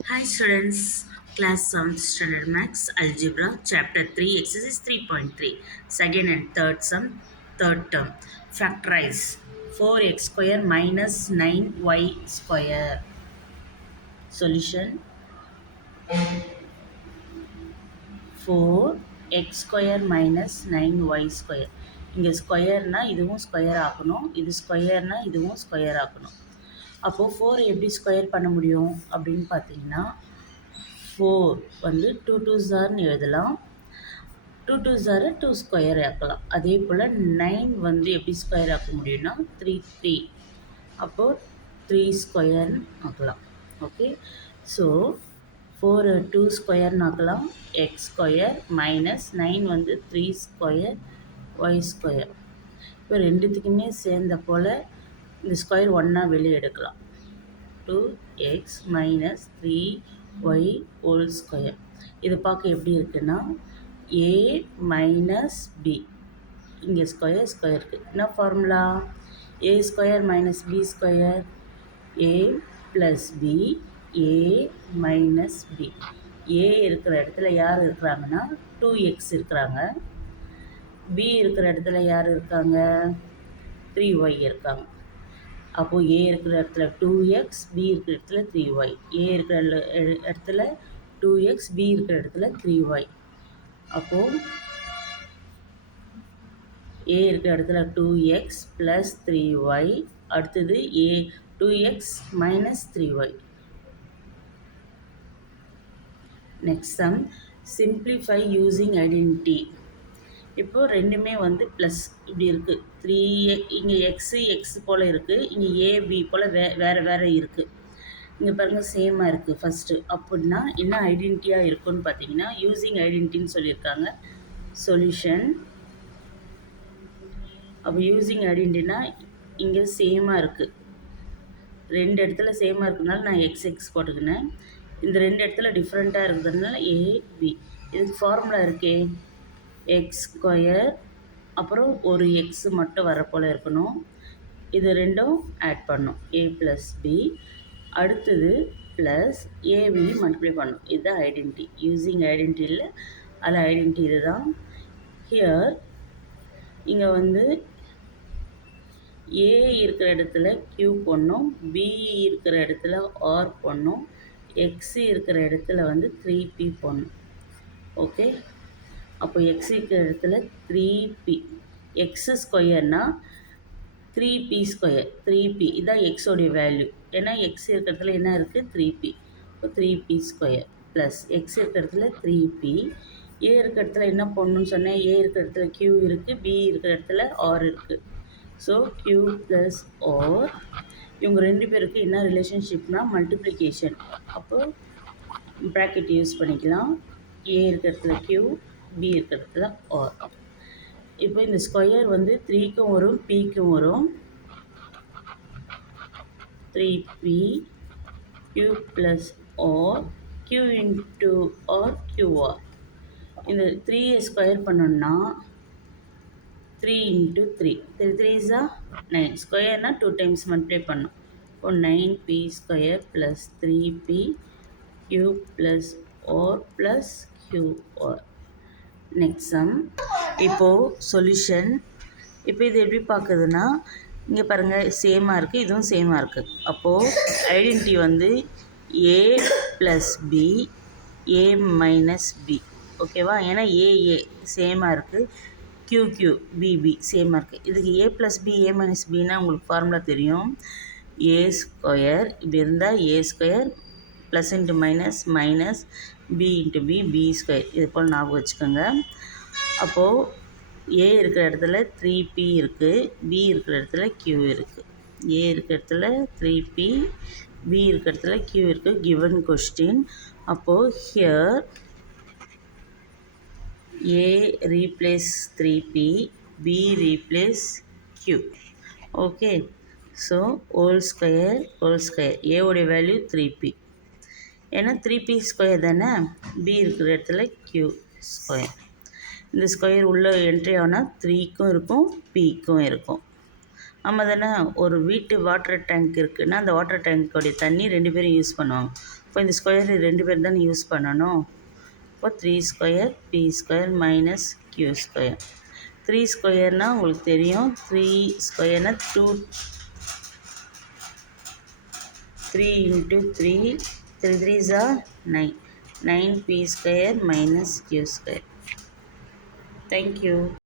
Hi students, class 7th standard max algebra chapter 3 exercise 3.3 second and third sum third term factorize 4x square minus 9y square solution 4x square minus 9y square இங்கே ஸ்கொயர்னா இதுவும் square ஆக்கணும் இது ஸ்கொயர்னா இதுவும் square ஆக்கணும் அப்போது 4 எப்படி square பண்ண முடியும் அப்படின்னு பார்த்தீங்கன்னா 4 வந்து 2 2s ஆர்னு எழுதலாம் 2 2s ஆர் 2 ஸ்கொயர் ஆக்கலாம் அதே போல் 9 வந்து எப்படி ஸ்கொயர் ஆக்க முடியும்னா 3 3 அப்போது 3 ஸ்கொயர்னு ஆக்கலாம் ஓகே ஸோ 4 2 ஸ்கொயர்னு ஆக்கலாம் எக்ஸ் ஸ்கொயர் மைனஸ் 9 வந்து 3 ஸ்கொயர் ஒய் ஸ்கொயர் இப்போ ரெண்டுத்துக்குமே சேர்ந்த போல் இந்த ஸ்கொயர் ஒன்றா வெளியே எடுக்கலாம் 2x minus 3y whole square இது பார்க்க எப்படி இருக்குன்னா a minus b இங்கே ஸ்கொயர் ஸ்கொயர் இருக்குது என்ன formula a square minus b square a plus b a minus b a இருக்கிற இடத்துல யார் இருக்கிறாங்கன்னா 2x இருக்கிறாங்க b இருக்கிற இடத்துல யார் இருக்காங்க 3y இருக்காங்க அப்போது ஏ இருக்கிற இடத்துல 2x பி இருக்கிற இடத்துல 3y ஏ இருக்கிற இடத்துல 2x பி இருக்கிற இடத்துல 3y அப்போது ஏ இருக்கிற இடத்துல 2x ப்ளஸ் 3y அடுத்தது ஏ 2x minus 3y next sum simplify using identity இப்போது ரெண்டுமே வந்து ப்ளஸ் இப்படி இருக்குது 3 இங்கே எக்ஸ் போல் இருக்குது இங்கே ஏபி போல் வேறு வேறு இருக்குது இங்கே பாருங்கள் சேமாக இருக்குது ஃபஸ்ட்டு அப்படின்னா என்ன ஐடென்டிட்டியாக இருக்குன்னு பார்த்தீங்கன்னா யூஸிங் ஐடென்டிட்டின்னு சொல்லியிருக்காங்க சொல்யூஷன் அப்போ யூஸிங் ஐடென்டிட்டினா இங்கே சேமாக இருக்குது ரெண்டு இடத்துல சேமாக இருக்கிறதுனால நான் எக்ஸ் போட்டுக்கினேன் இந்த ரெண்டு இடத்துல டிஃப்ரெண்ட்டாக இருக்கிறதுனால ஏபி இதுக்கு ஃபார்முலா இருக்கே எக்ஸ் ஸ்கொயர் அப்புறம் ஒரு எக்ஸ் மட்டும் வர போல் இருக்கணும் இது ரெண்டும் ஆட் பண்ணும் ஏ ப்ளஸ் பி அடுத்தது ப்ளஸ் ஏபி மல்டிப்ளை பண்ணும் இதுதான் ஐடென்டிட்டி யூஸிங் ஐடென்டிட்டியில் அதில் ஐடென்டிட்டி இது தான் ஹியர் இங்கே வந்து ஏ இருக்கிற இடத்துல க்யூ பண்ணும் பி இருக்கிற இடத்துல ஆர் பண்ணும் எக்ஸ் இருக்கிற இடத்துல வந்து 3p பண்ணும் ஓகே அப்போ எக்ஸ் இருக்கிற இடத்துல 3p X ஸ்கொயர்னால் 3p square 3p இதுதான் எக்ஸோடைய வேல்யூ ஏன்னா எக்ஸ் இருக்கிற இடத்துல என்ன இருக்குது 3p இப்போ 3p ஸ்கொயர் ப்ளஸ் எக்ஸ் இருக்கிற இடத்துல 3p ஏ இருக்கிற இடத்துல என்ன பண்ணணும்னு சொன்னேன் ஏ இருக்கிற இடத்துல q இருக்குது பி இருக்கிற இடத்துல ஆர் இருக்குது ஸோ q ப்ளஸ் ஆர் இவங்க ரெண்டு பேருக்கு என்ன ரிலேஷன்ஷிப்னா மல்டிப்ளிகேஷன் அப்போது ப்ராக்கெட் யூஸ் பண்ணிக்கலாம் ஏ இருக்கிற இடத்துல q பி இருக்கிற இடத்துல ஆர் இப்போ இந்த ஸ்கொயர் வந்து 3க்கும் வரும் பிக்கும் வரும் 3p q plus R q into R qr இந்த 3 ஸ்கொயர் பண்ணோன்னா 3 இன்ட்டு 3 3 இஸா 9 ஸ்கொயர்னால் 2 டைம்ஸ் மல்டிப்ளை பண்ணும் இப்போ 9p square plus 3p q plus R plus qr next sum இப்போது சொல்யூஷன் இப்போ இது எப்படி பார்க்குதுன்னா இங்கே பாருங்கள் சேமாக இருக்குது இதுவும் சேமாக இருக்குது அப்போது ஐடென்டிட்டி வந்து ஏ plus b a minus B ஓகேவா ஏன்னா ஏ சேமாக இருக்குது கியூ பிபி சேமாக இருக்குது இதுக்கு a plus b a minus பின்னா உங்களுக்கு ஃபார்முலா தெரியும் ஏ ஸ்கொயர் இப்படி இருந்தால் a square plus into minus minus b into b square இது போல் ஞாபகம் வச்சுக்கோங்க அப்போது ஏ இருக்கிற இடத்துல 3p இருக்குது பி இருக்கிற இடத்துல q இருக்குது ஏ இருக்கிற இடத்துல 3p பி இருக்கிற இடத்துல q இருக்குது கிவன் கொஸ்டின் அப்போது here a replace 3p b replace q okay so whole square a உடைய வேல்யூ 3p ஏன்னா 3p ஸ்கொயர் தானே பி இருக்கிற இடத்துல q ஸ்கொயர் இந்த ஸ்கொயர் உள்ளே என்ட்ரி ஆனால் 3க்கும் இருக்கும் பிக்கும் இருக்கும் ஆமாம் தானே ஒரு வீட்டு வாட்டர் டேங்க் இருக்குன்னா அந்த வாட்டர் டேங்க்கோடைய தண்ணி ரெண்டு பேரும் யூஸ் பண்ணுவாங்க இப்போ இந்த ஸ்கொயர் 2 பேர் தானே யூஸ் பண்ணணும். இப்போ 3 square P square minus Q square. 3 ஸ்கொயர்னால் உங்களுக்கு தெரியும், 3 ஸ்கொயர்னால் 3 into 3, 3 3s are 9. 9 p square minus q square. Thank you.